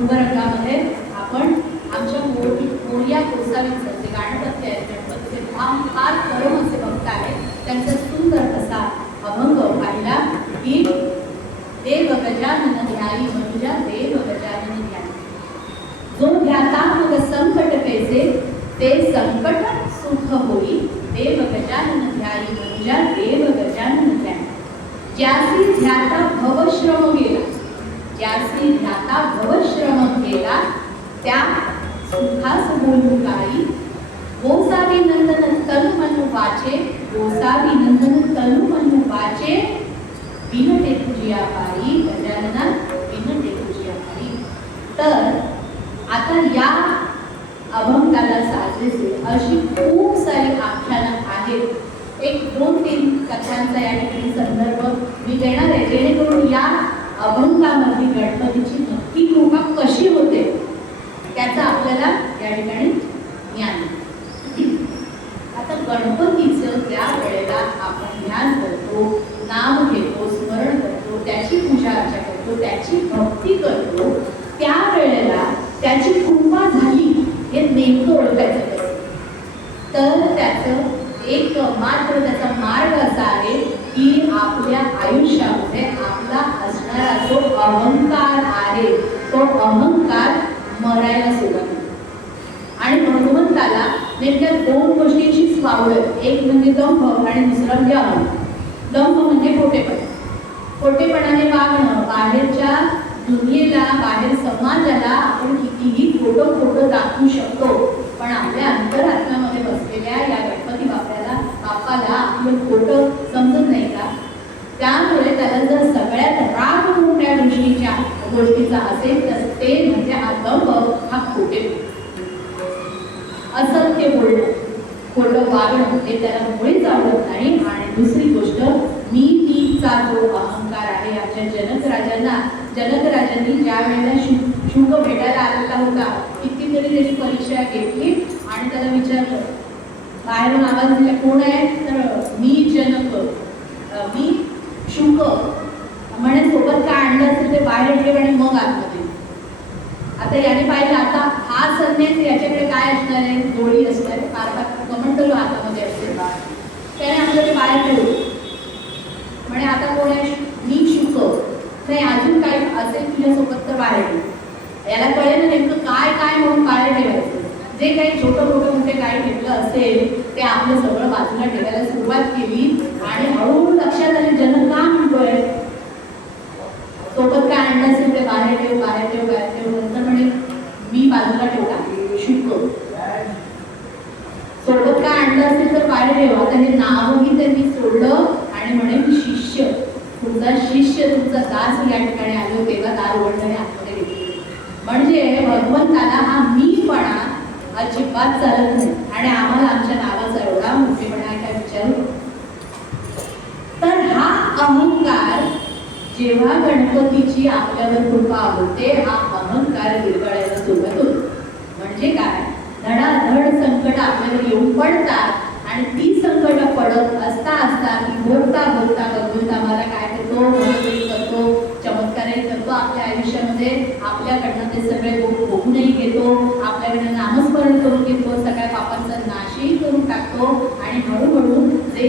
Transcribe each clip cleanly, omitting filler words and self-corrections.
रंगामध्ये आपण आमच्या मोरया गोसावीचं जे गाणपत्य आहेत, गणपतीचे फार परम असे भक्त आहेत, त्यांचा सुंदर असा अभंग पाहिला की देव गजानन ध्यायी मनुजा देव गजानन ध्यायी, जो ध्याता मग संकट कैसे ते संकट सुख होई, देव गजानन ध्यायी मनुजा देव गजानन ध्यायी, ज्यासी ध्याता भवश्रम गेला, ज्यासी ध्याता भवश्रम गेला, त्या सुखास बोलू काही, गोसावी नंदन तनु मनु वाचे, गोसावी नंदन तनु मनु वाचे, विनते तुझिया पायी गजानना विनते तुझिया पायी. तर आता या अभंगाला साजेसे अशी खूप सारी आख्यानं आहेत. एक 2-3 कथांचा या ठिकाणी संदर्भ मी देणार आहे, जेणेकरून या अभंगामध्ये गणपतीची नक्की कृपा कशी होते त्याचा आपल्याला या ठिकाणी ज्ञान. आता गणपतीचं ज्या वेळेला आपण ध्यान करतो, नाम घेतो, स्मरण करतो, त्याची पूजा अर्चा करतो, त्याची भक्ती करतो, त्यावेळेला त्याची कृपा झाली हे नेमकं ओळखायचं कसं. तर त्याचं एक मात्र त्याचा मार्ग असा आहे की आपल्या आयुष्यामध्ये आपला असणारा जो अहंकार आहे तो अहंकार मरायला सुरुवात होतो. आणि भगवंताला नेमक्या 2 गोष्टींचीच वावड, एक म्हणजे दंभ आणि दुसरा म्हणजे अहंकार. दंभ म्हणजे खोटेपणा, खोटेपणाने वागणं, बाहेरच्या दुनियेला, बाहेर समाजाला आपण कितीही खोटं दाखवू शकतो, पण आपल्या अंतरात्म्यामध्ये बसलेल्या या गणपती बाप्पाला आपलं खोटं समजत नाही का. त्यामुळे त्याला जर सगळ्यात राग कोणत्या गोष्टीचा असेल तर ते म्हणजे हा दंभ, हा खोटेपणा, असत्य बोलणं, खोटं वागणं हे त्याला मुळीच आवडत नाही. आणि दुसरी गोष्ट मीचा जो अहंकार आहे. आमच्या जनक राजांनी ज्या वेळेला शुक भेटायला आलेला होता, कितीतरी त्याची परीक्षा घेतली आणि त्याला विचारलं, बाहेरून आवाज दिला, कोण आहे? तर मी जनक, मी शुक. म्हणे सोबत काय आणलं असेल ते बाहेर ठेव आणि मग आतमध्ये. आता याने पाहिलं, आता हा संन्यास याच्याकडे काय असणार आहे? जोडी असणार आहे, फार कमंडलू हातामध्ये असेल, त्याने आपलं ते बाहेर ठेवलं. म्हणे आता कोण आहे? मी शुक. नाही, अजून काही असेल तुझ्यासोबत तर बाहेर ठेव. याला कळेल ना नेमकं काय म्हणून बाहेर ठेवायचं. जे काही मोठे काही घेतलं असेल ते आपलं सगळं बाजूला ठेवायला सुरुवात केली आणि हळूहळू लक्षात आले जनक का म्हणतोय, सोबत काय आणलं असेल ते बाहेर ठेव. नंतर म्हणे मी बाजूला ठेवला शुक, सोबत काय आणलं असेल तर बाहेर ठेव. आता हे नावही त्यांनी सोडलं आणि म्हणे मी शिष्य, तुमचा दास या ठिकाणी आलो तेव्हा दार उघडणे आतमध्ये घेतले. म्हणजे भगवंताला हा मीपणा अजिबात चालत नाही. आणि आम्हाला आमच्या नावाचा एवढा मोठेपणा आहे काय विचारू. तर हा अहंकार जेव्हा गणपतीची आपल्यावर कृपा होते, हा अहंकार विरघळायला सुरुवात होतो. म्हणजे काय, धडाधड संकट आपल्यावर येऊन पडतात आणि ती संकट पडत असता की बोलता भगवंत आम्हाला काय करतो, करतो, चमत्कारही करतो आपल्या आयुष्यामध्ये. आपल्याकडनं ते सगळे बघूनही घेतो, आपल्याकडनं नामस्मरण करून घेतो, सगळ्या पापांचा नाशही करून टाकतो आणि हळूहळू जे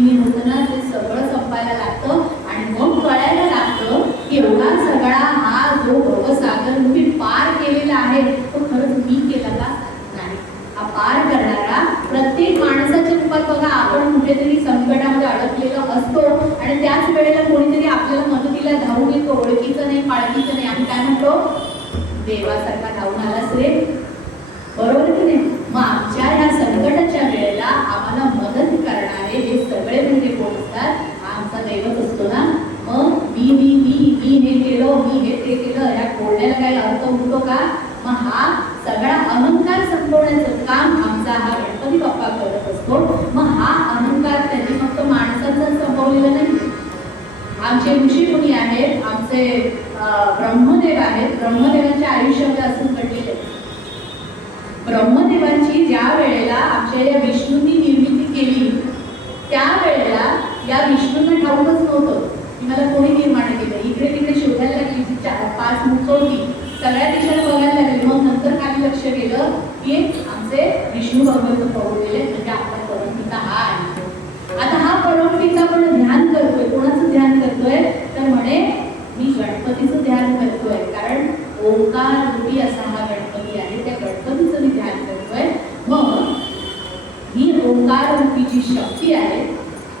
मी होतं ना ते सगळं संपायला लागतं. आणि मग कळायला लागतं की एवढा सगळा हा जो भवसागर मी पार केलेला आहे तो खरंच मी केला का नाही. हा पार करणारा प्रत्येक माणसाच्या रूपात बघा, आपण कुठेतरी संकटामध्ये अडकलेलो असतो आणि त्याच वेळेला कोणीतरी आपल्याला मदतीला धावून येतो, ओळखीचं नाही, पाळखीचं नाही. आम्ही काय म्हणतो, देवासारखा धावून आलास रे, बरोबर की नाही. मग आमच्या या संकटाच्या वेळेला आम्हाला मदत करणारे हे सगळे म्हणजे कोण असतात, हा आमचा दैवत असतो ना. मग मी हे केलं, मी हे ते केलं, या बोलण्याला काही अर्थ उठतो का. मग हा सगळा अहंकार संपवण्याचं काम आमचा हा गणपती बाप्पा करत असतो. मग हा अहंकार त्यांनी फक्त माणसाचा संपवलेला नाही. आमचे ऋषीमुनी आहेत, आमचे ब्रह्मदेव आहेत, ब्रह्मदेवांच्या आयुष्यामध्ये असं घडलेले. ब्रह्मदेवांची ज्या वेळेला आमच्या या विष्णूंनी निर्मिती केली त्यावेळेला या विष्णूंना ठाऊकच नव्हतं की मला कोणी निर्माण केलं. इकडे तिकडे शोधायला लागली, 4-5 मुख होती सगळ्या दिशेने बघायला लागले. मग नंतर खाली लक्ष गेलं की आमचे विष्णू भगवंत पळून गेले, म्हणजे आपला परमपिता हा आहे. आता हा परमपिता पण ध्यान करतोय. कोणाचं ध्यान करतोय तर म्हणे मी गणपतीचं ध्यान करतोय, कारण ओंकार रूपी असा हा गणपती आहे, त्या गणपतीचं मी ध्यान करतोय. मग ही ओंकार रूपी जी शक्ती आहे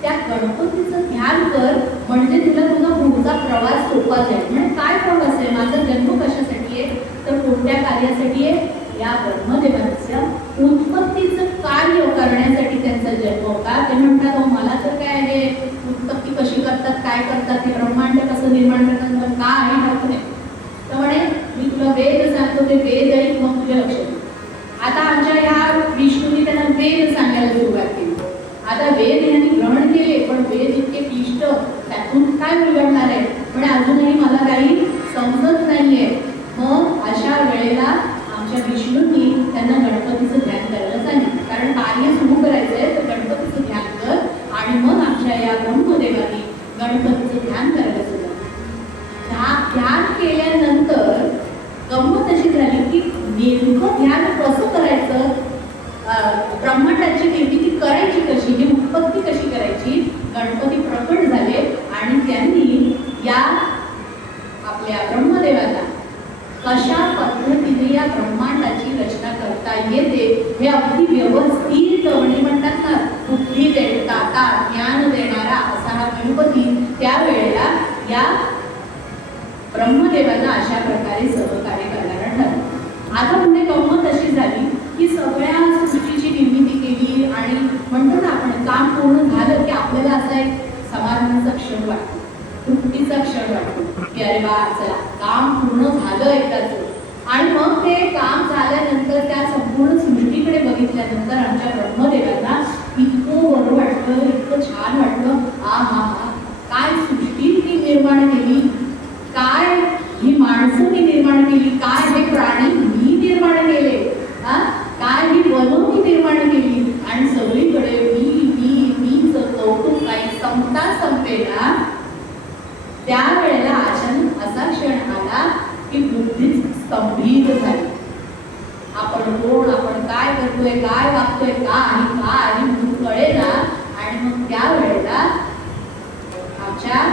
त्या गणपतीचं ध्यान कर, म्हणजे तुला तुझा पुढचा प्रवास सोपा जाईल. म्हणजे काय प्रवास आहे, माझा जन्म कशासाठी आहे तर कोणत्या कार्यासाठी आहे, या ब्रह्मदेवांच्या उत्पत्तीचं कार्य करण्यासाठी त्यांचा जन्म होता. ते म्हणतात मला तर काय हे उत्पत्ती कशी करतात, काय करतात, हे ब्रह्मांड कसं निर्माण करतात काय माहित नाही. तर म्हणे मी तुला वेद सांगतो, ते वेद ऐक मग तुझ्या लक्षात येईल. आता आमच्या ह्या विष्णूने त्यांना वेद सांगायला सुरुवात केली. आता वेद यांनी ग्रहण केले, पण वेद इतके क्लिष्ट, त्यातून काय बिघडणार आहे, पण अजूनही मला काही समजत नाहीये. मग अशा वेळेला आमच्या विष्णूंनी त्यांना गणपतीचं ध्यान करायला सांगितलं, कारण कार्य सुरू करायचं आहे तर गणपतीचं ध्यान कर. आणि मग आमच्या या ब्रह्मदेवानी गणपतीचं ध्यान करायला सुरुवात. ध्यान केल्यानंतर गंमत अशी झाली की नेमकं ध्यान कसं करायचं, ब्रह्मांडाची निर्मिती करायची कशी, ही उत्पत्ती कशी करायची, गणपती प्रकट झाले आणि त्यांनी या आपल्या ब्रह्मदेवाला कशा पद्धतीने या ब्रह्मांडाची रचना करता येते हे अगदी व्यवस्थित, म्हणजे म्हणतात ना बुद्धी देणारा ज्ञान देणारा असा हा गणपती त्यावेळेला या ब्रह्मदेवाला अशा प्रकारे सहकार्य करणारा ठरला. आता म्हणजे गंमत अशी झाली की सगळ्या सृष्टीची निर्मिती केली आणि म्हणतो ना आपण काम पूर्ण झालं की आपल्याला असा एक समाधानाचा क्षण वाटतो, तृप्तीचा क्षण वाटतो की अरे वा चला काम पूर्ण झालं एकदाच. आणि मग ते काम झाल्यानंतर त्या संपूर्ण सृष्टीकडे बघितल्यानंतर आमच्या ब्रह्मदेवांना इतकं बरं वाटलं, इतकं छान वाटलं. हा हा हा काय सृष्टी ती निर्माण केली, काय ही माणसं मी निर्माण केली, काय हे प्राणी मी निर्माण केले, काय ही वनं मी निर्माण केली, आणि सगळीकडे मी कौतुक काही संपता संपेना. त्यावेळेला अचानक असा क्षण आला की बुद्धी स्तंभित झाली. आपण कोण, आपण काय करतोय, काय वागतोय, काय कळेना. आणि मग त्यावेळेला आमच्या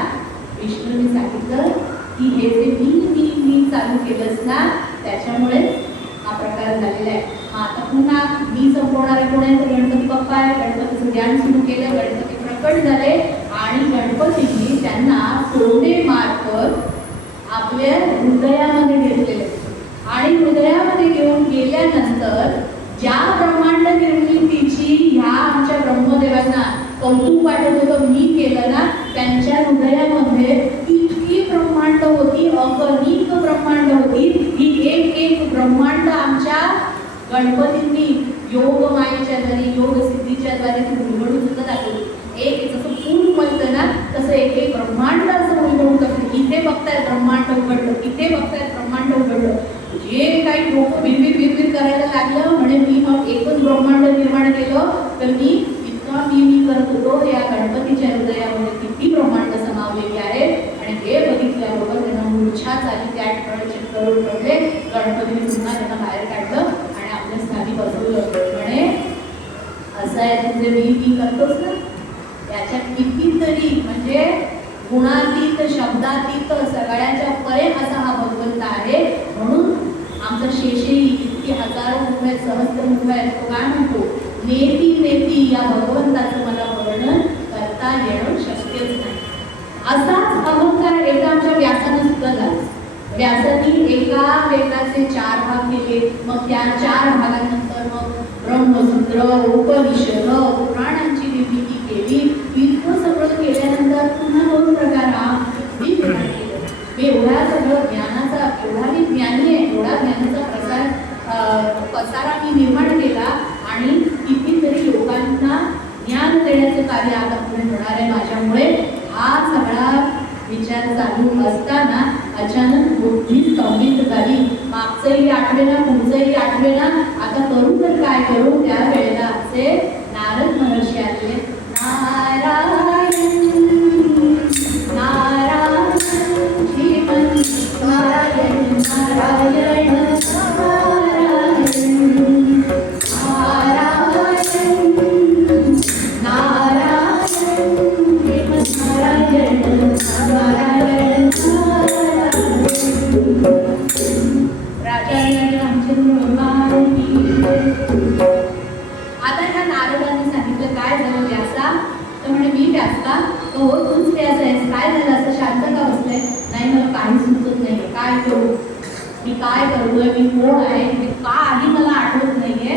विष्णूने सांगितलं की हे जे मी चालू केलंस ना त्याच्यामुळेच हा प्रकार झालेला आहे. आता पुन्हा मी संपवणारे कोण आहे तर गणपती बाप्पा आहे. गणपतीचं ध्यान सुरू केलं, गणपती प्रकट झाले आणि गणपतीने त्यांना सोने मार्फत आपल्या हृदयामध्ये घेतलेले आणि हृदयामध्ये घेऊन गेल्यानंतर ज्या ब्रह्मांड निर्मितीची ह्या आमच्या ब्रह्मदेवांना कौतुक वाटत होतं मी केलं ना, त्यांच्या हृदयामध्ये इतकी ब्रह्मांड होती, अगणित ब्रह्मांड होती. ही एक ब्रह्मांड आमच्या गणपतींनी योग मायेच्या द्वारे, योग सिद्धीच्या द्वारे उलगडून सुद्धा दाखवली. एक जसं पूल म्हणतं ना तसं एक ब्रह्मांड असं उलगडून दाखवलं. इथे बघताय ब्रह्मांड उघडलं, इथे बघताय ब्रह्मांड उघडलं. जे काही डोकं बिरबिर करायला लागलं म्हणे मी मग एकच ब्रह्मांड निर्माण केलं तर मी मी करत होतो. या गणपतीच्या हृदयामध्ये किती ब्रह्मांड समावलेली आहे. आणि हे बघितल्याबरोबर त्यांना मूर्छा झाली, त्या ठिकाणी चित्तरून पडले. गणपतीने पुन्हा त्यांना बाहेर काढलं आणि आपल्या स्थानी बसवलं. म्हणे असं आहे तुझे मी करतोस ना, त्याच्यात कितीतरी म्हणजे गुणातीत शब्दातीत सगळ्याच्या परे असा हा भगवंत आहे. म्हणून आमचा शेषही इतकी हजारो मुख आहेत, सहस्त्र मुख आहेत. तो काय म्हणतो, नेती या भगवंताचं मला वर्णन करता येणं शक्यच नाही. असाच अहंकार एकदा आमच्या व्यासानं सुद्धा झाला. व्यासांनी एका वेदाचे 4 भाग केले. मग त्या 4 भागांनंतर मग ब्रह्मसूत्र, उपनिषद, पुराणांची निर्मिती केली. इतकं सगळं केल्यानंतर पुन्हा 2 प्रकार मी निर्माण केलं. मी एवढा सगळं ज्ञानाचा, एवढा मी ज्ञानी आहे, एवढा ज्ञानाचा पसारा मी निर्माण केला आणि कितीतरी लोकांना ज्ञान देण्याचं कार्य आता पुढे होणार आहे माझ्यामुळे. हा सगळा विचार चालू असताना अचानक बुद्धी स्तंभित झाली. मागचंही आठवेना, पुढचंही आठवेना. आता करू तर काय करू. त्यावेळेला आमचे नारद महर्षी आले. नारायण नारायण जीवन नारायण नारायण आता ह्या नारदांनी सांगितलं काय झालं व्यासा, तर म्हणे मी व्यासला, तो हो तूच व्यास आहेस, काय झालं असं शांत का बसलंय? नाही मला काही सुचत नाहीये, काय करू, मी काय करतोय, मी कोण आहे, हे काही मला आठवत नाहीये.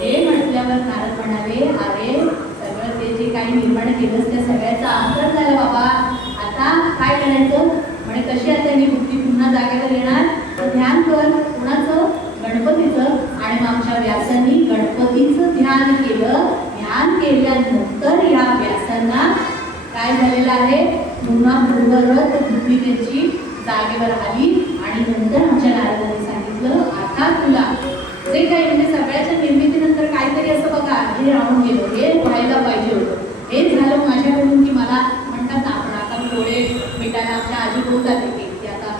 हे म्हटल्यावर नारद म्हणाले अरे सगळं ते जे काही निर्माण केलंस त्या सगळ्याचा अंतर झालं बाबा, आता काय करायचं? म्हणे कशी आता ही बुद्धी पुन्हा जागेवर येणार? तर ध्यान कर, कुणाचं? गणपतीचं. आणि मग आमच्या व्यासांनी गणपतीचं ध्यान केलं. ध्यान केल्यानंतर या व्यासांना काय झालेलं आहे, पुन्हा पूर्ववत बुद्धी त्यांची जागेवर आली. आणि नंतर आमच्या नारदांनी सांगितलं आता तुला जे काही म्हणजे सगळ्याच्या निर्मितीनंतर काहीतरी असं बघा हे राहून गेलं, हे व्हायला पाहिजे होतं, हे झालं माझ्याकडून की मला म्हणतात ना आपण आता डोळे मिटायला आमच्या आजी बोलतात की आता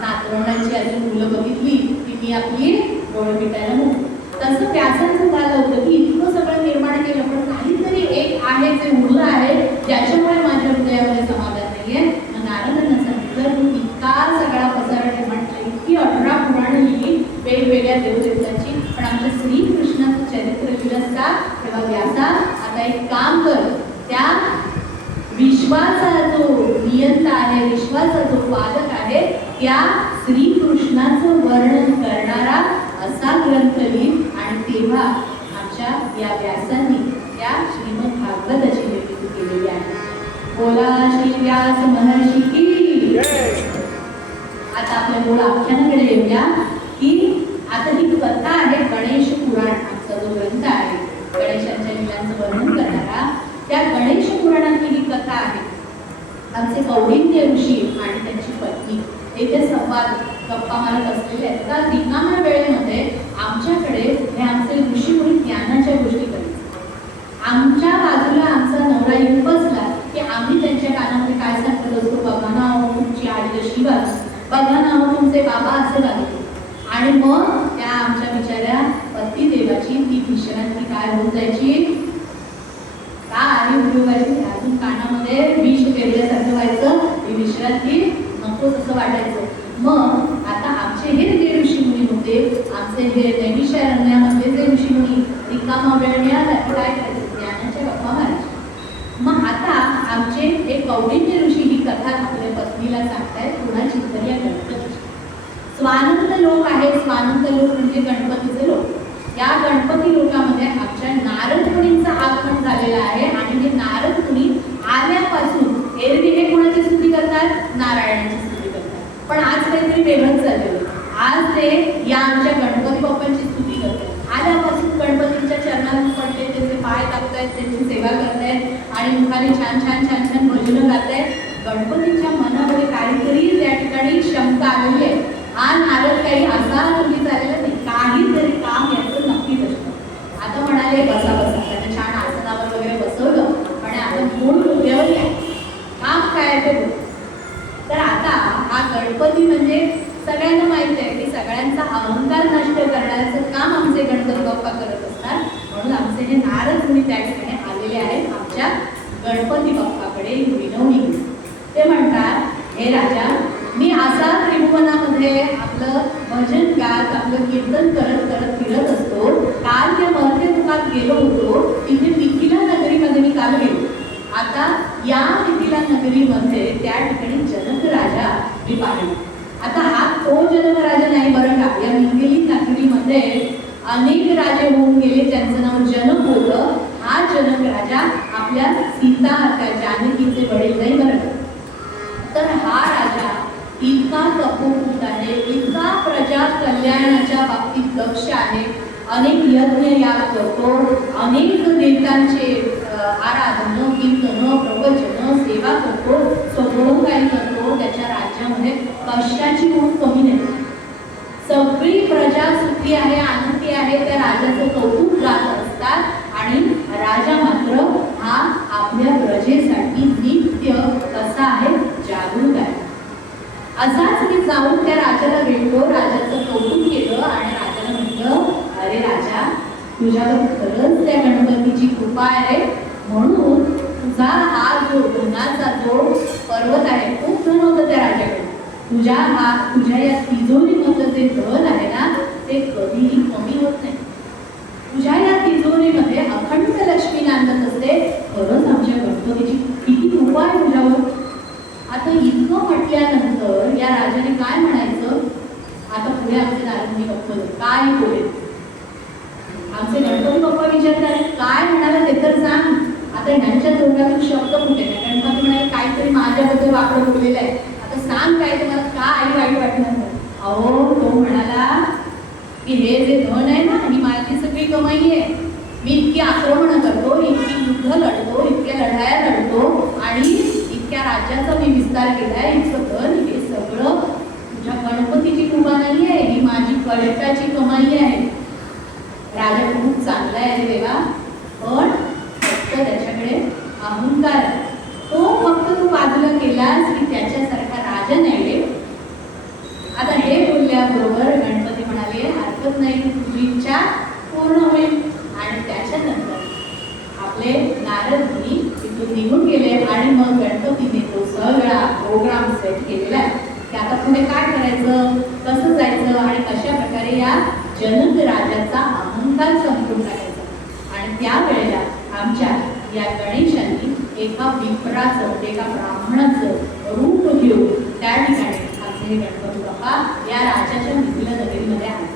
नातवंडांची आजी मुलं बघितली की मी आपली डोळे मिटायला म्हणतो. तसं व्यासांचं झालं होतं की इतकं सगळं निर्माण केलं पण काहीतरी एक आहे जे उरलं आहे ज्याच्यामुळे माझ्या हृदयामध्ये समाधान नाहीये. मग नारदांना सांगितलं तू इतका सगळा पसारा म्हटलं, इतकी 18 पुराणं लिहिली वेगवेगळ्या देवदेवतांची, पण आमच्या श्रीकृष्णाचं चरित्र लिहिलंस का? तेव्हा व्यासा आता एक काम कर, त्या विश्वाचा जो नियंता आहे, विश्वाचा जो पालक आहे, त्या श्रीकृष्णाचं वर्णन करणारा असा ग्रंथ लिही. आणि तेव्हा आमच्या या व्यासांनी त्या श्रीमद भागवताची निर्मिती केलेली आहे. बोला श्री व्यास महर्षी की. आता आपल्या मूळ आख्यानाकडे येऊया की आता ही कथा आहे गणेश पुराण, आमचा जो ग्रंथ आहे गणेशांच्या लीलांचं वर्णन करणारा, त्या गणेश पुराणातली ही कथा आहे. आमचे कौंडिन्य ऋषी आणि त्यांची पत्नी येथे संवाद गप्पा मारत असलेले आहेत. त्या रिकाम्या वेळेमध्ये आमच्याकडे हे आमचे ऋषी मुनी ज्ञानाच्या गोष्टी करायचे. आमच्या बाजूला आमचा नवरा येऊन बसला की आम्ही त्यांच्या कानामध्ये काय सांगत असतो, बघा ना तुमची आई अशी वागली, बघा ना तुमचे बाबा असे वागले. आणि मग त्या आमच्या बिचाऱ्या पती देवाची ती विश्रांती काय होऊन जायची, का आणि उपयोगाची, अजून कानामध्ये विष पेरल्यासारखं व्हायचं, ही विश्रांती नकोच असं वाटायचं. मग आता आमचे हे जे ऋषीमुनी होते, आमचे हे नैमिषारण्यामध्ये जे ऋषीमुनी रिकामा वेळ मिळाला की काय करायचं, ज्ञानाच्या गप्पा मारायच्या. मग आता आमचे हे कौंडिन्य ऋषी ही कथा आपल्या पत्नीला सांगतायत. कुणाची तर या गणपतीची. स्वानंद लोक आहे, स्वानंद लोक म्हणजे गणपतीचे लोक. या गणपती लोकामध्ये आमच्या नारद मुनींचं आगमन झालेलं आहे. आणि हे नारद मुनी आल्यापासून एरवी हे कोणाची स्तुती करतात, नारायणाची स्तुती करतात. पण आज काहीतरी वेगळंच झालेलं, आज ते या आमच्या गणपती बाप्पांची स्तुती करतात. आल्यापासून गणपतींच्या चरणावर पडले, त्यांचे पाय दाबतायत, त्यांची सेवा करतायत आणि मुखाने छान छान छान छान भजनं गातायत. गणपतीच्या मनामध्ये काहीतरी त्या ठिकाणी क्षमता आलेली आहे. हा नारद काही असा तुम्ही झालेला नाही, काहीतरी काम याचं नक्कीच असतं. आता म्हणाले बसा बसा, त्याने छान आसनावर वगैरे बसवलं, पण आता मूळ मुद्द्यावर काय काम काय ते बोल. तर आता हा गणपती म्हणजे सगळ्यांना माहित आहे की सगळ्यांचा अहंकार नष्ट करण्याचं काम आमचे गणपती बाप्पा करत असतात. म्हणून आमचे हे नारद मुनी त्या ठिकाणी आलेले आहेत आमच्या गणपती बाप्पाकडे विनवणी. ते म्हणतात हे राजा, मी असा त्रिभुवनामध्ये आपलं भजन गात आपलं कीर्तन करत करत फिरत असतो. काल त्या मर्त्य मुखात गेलो होतो, तिथे मिथिला नगरीमध्ये मी काल गेलो. आता या मिथिला नगरीमध्ये त्या ठिकाणी जनक राजा मी पाहिला. आता हा तो जनक राजा नाही बरं का, या मिथिला नगरीमध्ये अनेक राजे होऊन गेले, त्यांचं नाव जनक होतं. हा जनक राजा आपल्या सीता जानकीचे वडील नाही बरं का. तर हा राजा इतका तपोभूत आहे, इतका प्रजा कल्याणाच्या बाबतीत दक्ष आहे, अनेक यज्ञ याग करतो, अनेक देवतांचे आराधन कीर्तन प्रवचन सेवा करतो, सगळं काही करतो. त्याच्या राज्यामध्ये कशाची खूप कमी नाही, सगळी प्रजा सुखी आहे, आनंदी आहे, त्या राजाचं कौतुक गात असतात. आणि राजा मात्र हा आपल्या प्रजेसाठी नित्य कसा आहे, जागरूक आहे. असाच मी जाऊन त्या राजाला भेटलो, राजाचं कौतुक केलं आणि राजाला म्हटलं, अरे राजा, तुझ्यावर खरंच त्या गणपतीची कृपा आहे, म्हणून तुझा हा जो धनाचा जो पर्वत आहे, खूप धन होतं त्या राजाकडे, तुझ्या या तिजोरीमधलं जे धन आहे ना, ते कधीही कमी होत नाही. तुझ्या या तिजोरीमध्ये अखंड लक्ष्मी नांदत असते. खरंच आमच्या गणपतीची किती कृपा आहे तुझ्यावर. आता इतकं म्हटल्यानंतर या राजाने काय म्हणायचं, आता पुढे आमचे नारंगी बघतो काय बोलेल. आमचे गणपती बाप्पा विचारतात, काय म्हणाला ते तर सांग. आता ह्यांच्या तोंडातून शब्द कुठे नाही. गणपती म्हणाले, काहीतरी माझ्याबद्दल वाकडं बोललेलं आहे, आता सांग काय ते, मला काय वाईट वाटणार नाही. अहो, तो म्हणाला की हे जे धन आहे ना, ही माझी सगळी कमाई आहे. मी इतकी आक्रमण करतो, इतकी युद्ध लढतो, इतक्या लढाया लढतो आणि इतक्या राज्याचा मी विस्तार केलाय, इतकं धन, हे सगळं तुझ्या गणपतीची कृपा नाही आहे, ही माझी कष्टाची कमाई आहे. राजा खूप चांगला आहे देवा, पण फक्त त्याच्याकडे अहंकार, तो फक्त तू बाजूला केलास की त्याच्यासारखा राजा नाही. आता हे बोलल्याबरोबर गणपती म्हणाले, हरकत नाही, तुझी इच्छा पूर्ण होईल. आणि त्याच्यानंतर आपले नारदमुनी तिथून निघून गेले आणि मग गणपतीने तो सगळा प्रोग्राम सेट केलेला आहे की आता पुढे काय करायचं, कसं जायचं आणि कशा प्रकारे या जनक राजाचा अहंकार संपवून टाकायचा. आणि त्यावेळेला आमच्या या गणेशांनी एका विप्राचं, एका ब्राह्मणाचं रूप घेऊन त्या ठिकाणी आमचे हे गणपती बाप्पा या राजाच्या मिथिला नगरीमध्ये आले.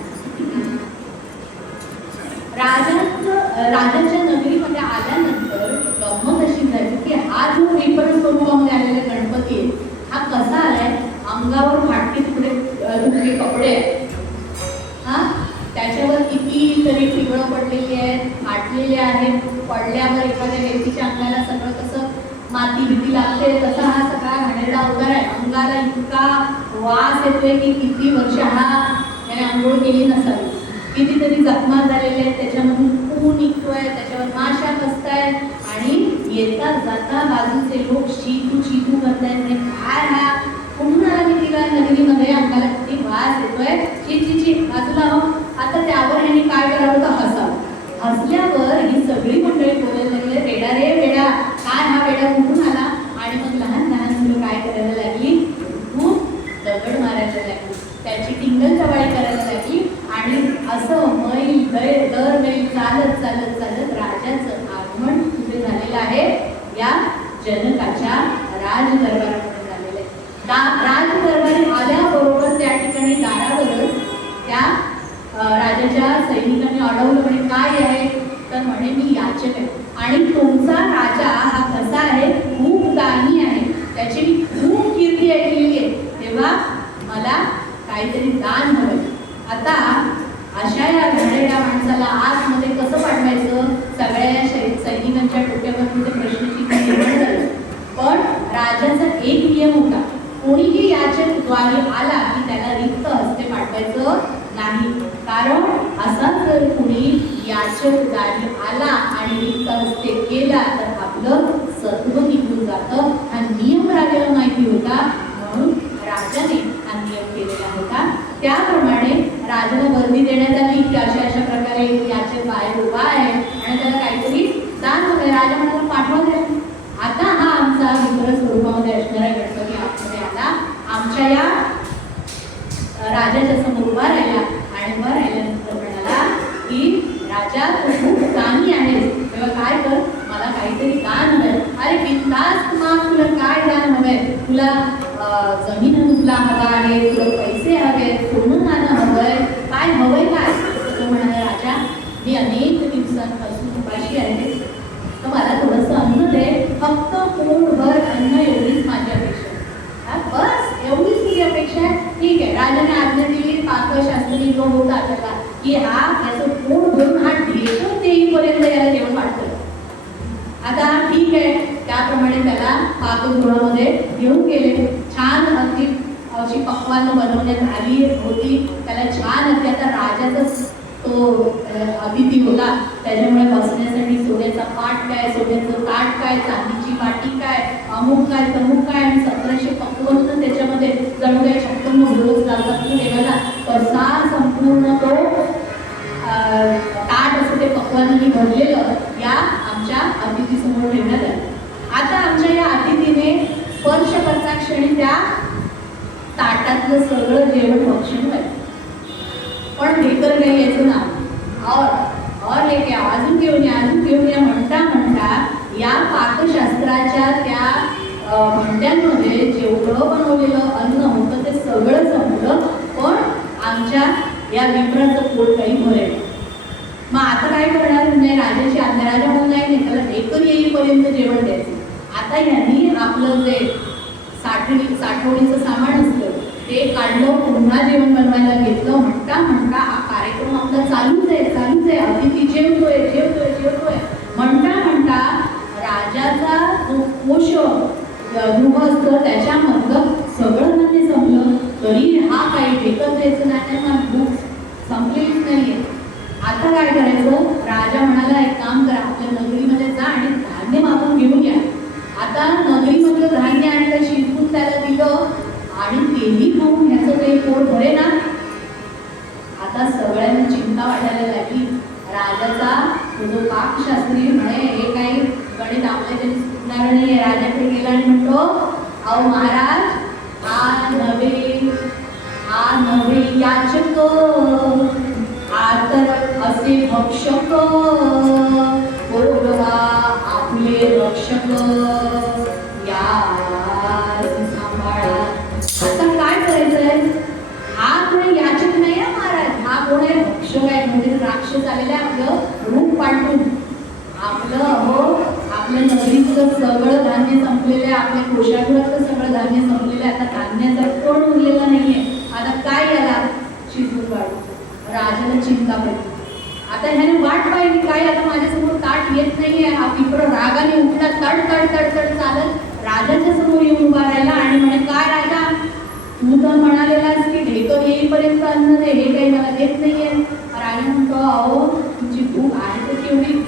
राजाच्या नगरीमध्ये आल्यानंतर गंमत अशी झाली की हा जो विपर स्वरूपामध्ये आलेला गणपती आहे, हा कसा आलाय, अंगावर फाटके तुकडे कपडे आहेत, हा त्याच्यावर कितीतरी ठिगळं पडलेली आहेत, फाटलेले आहेत, पडल्यावर एखाद्या व्यक्तीच्या अंगाला सगळं कसं माती भीती लागते तसा हा सगळा घाणेरडा अवतार आहे. अंगाला इतका वास येतोय की किती वर्ष हा त्याने आंघोळ केली नसावी, कितीतरी जखमा झालेल्या आहेत, त्याच्यामधून खून निघतोय, त्याच्यावर माशा बसतायत आणि येता जाता बाजूचे लोक चीतू करतायत, काय हा कुठून आला मिथिला नगरीमध्ये, अंगाला किती वास येतोय, ची बाजूला हो. आता त्यावर ह्यांनी काय करावं तर हसावं. हसल्यावर ही सगळी मंडळी बोलायला लागले, वेडा रे वेडा, काय हा वेडा कुठून आला. आणि मग लहान लहान मुलं काय करायला लागली, खूप दगड मारायला लागली, त्याची टिंगल चवाळी करायला लागली आणि असं मैल दर मैल चालत चालत चालत राजाचं आगमन कुठे झालेलं आहे, या जनकाच्या राजदरबारामध्ये झालेलं आहे. राजदरबारी आल्याबरोबर त्या ठिकाणी दारावरच त्या राजाच्या सैनिकांनी अडवलं, म्हणे काय आहे, तर म्हणे मी याचक आहे आणि तुमचा राजा हा कसा आहे, खूप दानी आहे, त्याची मी खूप कीर्ती ऐकलेली आहे, तेव्हा मला काहीतरी दान हवं. आता अशा या घाणेरड्या माणसाला आतमध्ये कसं पाठवायचं, सगळ्या सैनिकांच्या डोक्यावरती ते प्रश्नचिन्ह निर्माण झालं. पण राजाचा एक नियम होता, कोणीही याचकद्वारे आला की त्याला रिक्त हस्ते पाठवायचं नाही, कारण असा जर कोणी याचकद्वारे आला आणि रिक्त हस्ते केला तर आपलं सत्व निघून जातं. हा नियम राजाला माहिती होता, म्हणून राजाने हा नियम केलेला होता. त्याप्रमाणे राजाला वर्दी देण्यात आली की अशा प्रकारे याचक बाहेर उभा आहे आणि त्याला काहीतरी दान होते. राजा म्हणाला पाठवा द्या. आता हा आमचा विप्र स्वरूपामध्ये असणारा गणपती आतमध्ये आला, आमच्या या राजाच्या समोर उभा राहिला आणि उभा राहिल्यानंतर म्हणाला की राजा तू खूप दानी आहेस, तेव्हा काय कर, मला काहीतरी दान हवंय. अरे बिनधास्त माग, तुला काय दान हवंय, तुला जमीन तुला हवा आहे, तुला पैसे हवे, सोनं नाणं हवंय, काय हवंय काय. तो म्हणाला राजा मी अनेक दिवसांपासून उपाशी आहे, तर मला थोडंसं अन्न दे, फक्त पोटभर अन्न, एवढीच माझी अपेक्षा आहे, बस एवढीच तुझी अपेक्षा आहे. ठीक आहे, राजाने आज्ञा दिली, पाकशास्त्री जो होता त्याला की हा याचं पोट भरून हा ढेकर देईपर्यंत याला जेवण वाटतं. आता ठीक आहे, त्याप्रमाणे त्याला पाकगृहामध्ये घेऊन गेले. छान अगदी अशी पक्वान्न बनवण्यात आली होती, त्याला छान अगदी, आता राजाचाच तो अतिथी होता, त्याच्यामुळे बसण्यासाठी सोन्याचा पाट काय, सोन्याचं ताट काय, चांदीची वाटी काय, अमुक काय तमुक काय, आणि 1700 पक्वान्न त्याच्यामध्ये जणू काही 56 कसा संपूर्ण तो ताट असं ते पक्वानांनी भरलेलं या आमच्या अतिथीसमोर ठेवण्यात आलं. आता आमच्या या अतिथीने स्पर्श करता क्षणी त्या ताटातलं सगळं जेवण भक्षण व्हायचं. पण ढेकर काही यायचं ना, और लेके अजून घेऊन या म्हणता म्हणता या पाकशास्त्राच्या त्या भांड्यांमध्ये जेवढं बनवलेलं अन्न होतं ते सगळं संपलं, पण आमच्या या विप्राचं पोट काही भरेल. मग आता काय करणार? नाही, राजाची आज्ञा. राजा म्हणून नाही, त्याला ढेकर येईपर्यंत जेवण द्यायचं. आता यांनी आपलं जे साठवणीचं सामान असतं ते काढलं, पुन्हा जेवण बनवायला घेतलं. म्हणता म्हणता हा कार्यक्रम आपला चालूच आहे. अतिथी जेवतोय म्हणता म्हणता राजाचा जो कोश गृह असतं त्याच्यामधलं सगळं धान्य संपलं. तरी हा काही ढेकर द्यायचं नाही, त्यांना भूक संपलेलीच नाहीये. आता काय करायचं? राजा म्हणाला, एक काम करा, आपल्या नगरीमध्ये जा आणि धान्य मागून घेऊन या. आता नगरीमधलं धान्य आणलं, शिजवून त्याला दिलं आणि तेही खाऊन ह्याचं काही पोट भरे ना. आता सगळ्यांना चिंता वाटायला लागली. राजाचा जो पाकशास्त्री म्हणे, हे काही गणित आपल्याच्याने सुटणार नाहीये. राजाकडे गेला आणि म्हणतो, अहो महाराज, हा नव्हे याचक, हा तर असे भक्षक, बोलवा आपले रक्षक, या सांभाळा. आता काय करायचंय? हा कोणी याचक नाही आहे महाराज, हा कोण आहे? भक्षक आहे. म्हणजे राक्षस आलेला आहे आपलं रूप पाठवून. आपल्या नगरीचं सगळं धान्य संपलेलं आहे, आपल्या कोशागृहातलं सगळं धान्य संपलेलं आहे. आता धान्याचा कोण उरलेला नाहीये. आता काय याला शिजवून वाढू? राजाला चिंता पडली. आता ह्याने वाट पाहिली, काय आता माझ्यासमोर ताट येत नाहीये. हा विप्र रागाने उठला, तड चालत राजाच्या समोर येऊन उभा राहिला आणि म्हणे, काय राजा, तू तर म्हणालेलास की ढेकर येईपर्यंत अन्न दे, हे काही मला देत नाहीये. राजा म्हणतो, अहो तुमची भूक आहे तर केवढी?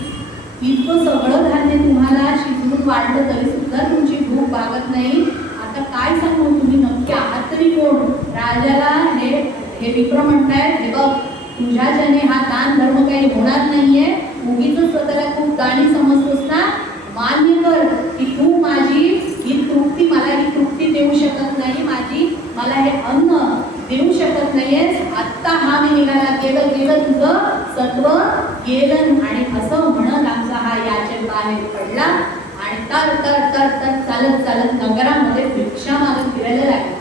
इतकं सगळं धान्य तुम्हाला शिजवून वाढलं तरी सुद्धा तुमची भूक भागत नाही. आता काय सांगू, तुम्ही नक्की आहात तरी कोण? राजाला हे विप्र म्हणतायत, हे बघ, तुझ्याच्याने हा दान धर्म काही होणार नाहीये. उगीच स्वतःला खूप दानी समजतोस ना. मान्य कर की तू माझी मला ही तृप्ती देऊ शकत नाही, मला हे अन्न देऊ शकत नाहीयेस. आत्ता हा मी निघाला, गेलं तुझं सत्व गेलं. आणि असं म्हणत आमचा हा याचक बाहेर पडला आणि तर चालत नगरामध्ये भिक्षा मागत फिरायला लागला.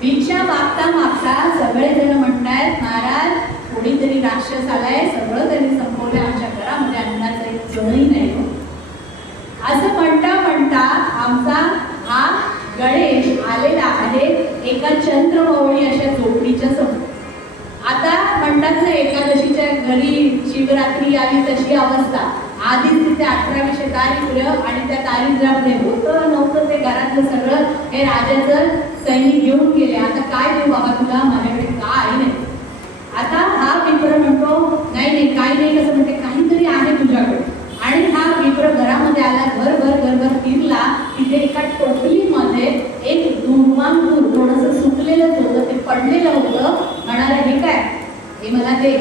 भिक्षा मागता सगळेजण म्हणतायत, महाराज, कोणीतरी राक्षस आलाय, सगळं त्यांनी संपवलंय, आमच्या घरामध्ये अन्नाचा एक कणही नाही. असं म्हणता आमचा हा गणेश आलेला आहे एका चंद्रमौळी अशा झोपडीच्या समोर. आता म्हणतात ना, एकादशीच्या घरी शिवरात्री आली तशी अवस्था. आधीच तिथे 1800 दारिद्र्य आणि त्या दारिद्र्यामध्ये होतं नव्हतं ते घरातलं सगळं हे राजाचं सैनिक घेऊन गेले. आता काय देऊ बाबा तुला, माझ्याकडे काय नाही. आता हा विप्र म्हणतो, नाही काही नाही. कसं म्हणते, काहीतरी आहे तुझ्याकडे. आणि हा विप्र घरामध्ये आला, घरभर फिरला. तिथे एका टोपलीमध्ये एक दुर्वांकूर थोडंसं सुकलेलंच होतं, ते पडलेलं होतं. म्हणाला, हे काय, हे मला दे.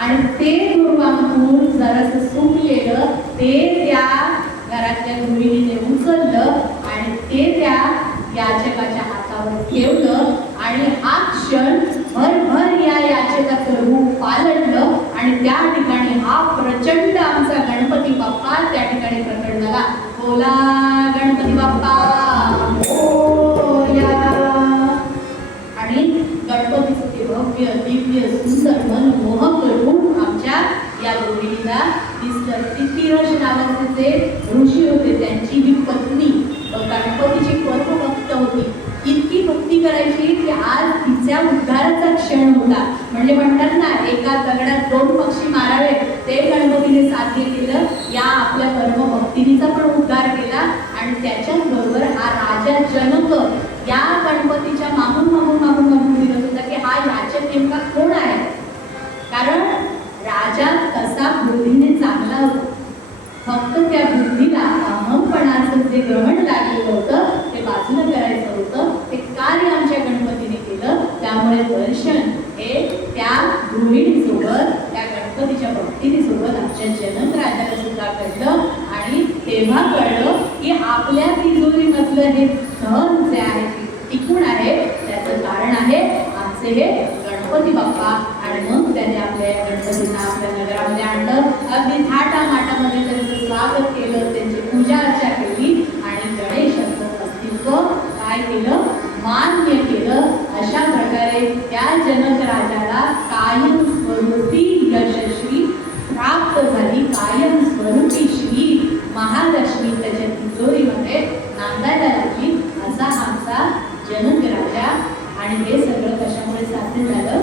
आणि ते दुर्वांकूर जरासं सुकलेलं ते त्या घरातल्या गृहिणीने उचललं आणि ते त्या याचकाच्या हातावर ठेवलं. आणि हा क्षण भर या याचकाचं रूप पालटलं आणि त्या ठिकाणी हा प्रचंड आमचा गणपती बाप्पा त्या ठिकाणी प्रकट झाला. बोला गणपती बाप्पा मोरया. आणि गणपतीचं ते भव्य दिव्य सुंदर मनमोहक रूप आमच्या या गृहिणीला दिसलं. तितीरस नावाचे जे ऋषी होते, त्यांची ही पत्नी गणपतीची परमभक्त होती. इतकी भक्ती करायची की आज तिच्या उद्धाराचा क्षण होता. म्हणजे म्हणतात ना, एका दगडात 2 पक्षी मारावे, ते गणपतीने साध्य केलं. या आपल्या परमभक्तीचा पण उद्धार केला. आणि त्याच्याच बरोबर हा राजा जनक या गणपतीच्या मागून फिरत होता की हा याचक नेमका कोण आहे. कारण राजा तसा बुद्धीने चांगला होता, फक्त त्या बुद्धीला अहमपणाचं जे ग्रहण लागलेलं होतं ते बाजूला करायचं होतं. ते कार्य आमच्या गणपतीने केलं. त्यामुळे दर्शन हे आपलं हे सण जे आहे टिकून आहे त्याचं कारण आहे आमचे हे गणपती बाप्पा. आणि मग त्याने आपल्या गणपतींना आपल्या नगरामध्ये आणलं, अगदी थाटामाटामध्ये त्यांचं स्वागत केलं, त्यांची पूजा अर्चा केली आणि गणेशाचं अस्तित्व काय केलं, मान्य केलं. अशा प्रकारे त्या जनक राजाला कायम स्वरूपी यशस्वी प्राप्त झाली, कायम स्वरूपी श्री महालक्ष्मी त्याच्या तिजोरीमध्ये नांदायला लागली. असा आमचा जनक राजा. आणि हे सगळं कशामुळे साध्य झालं,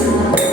Yeah.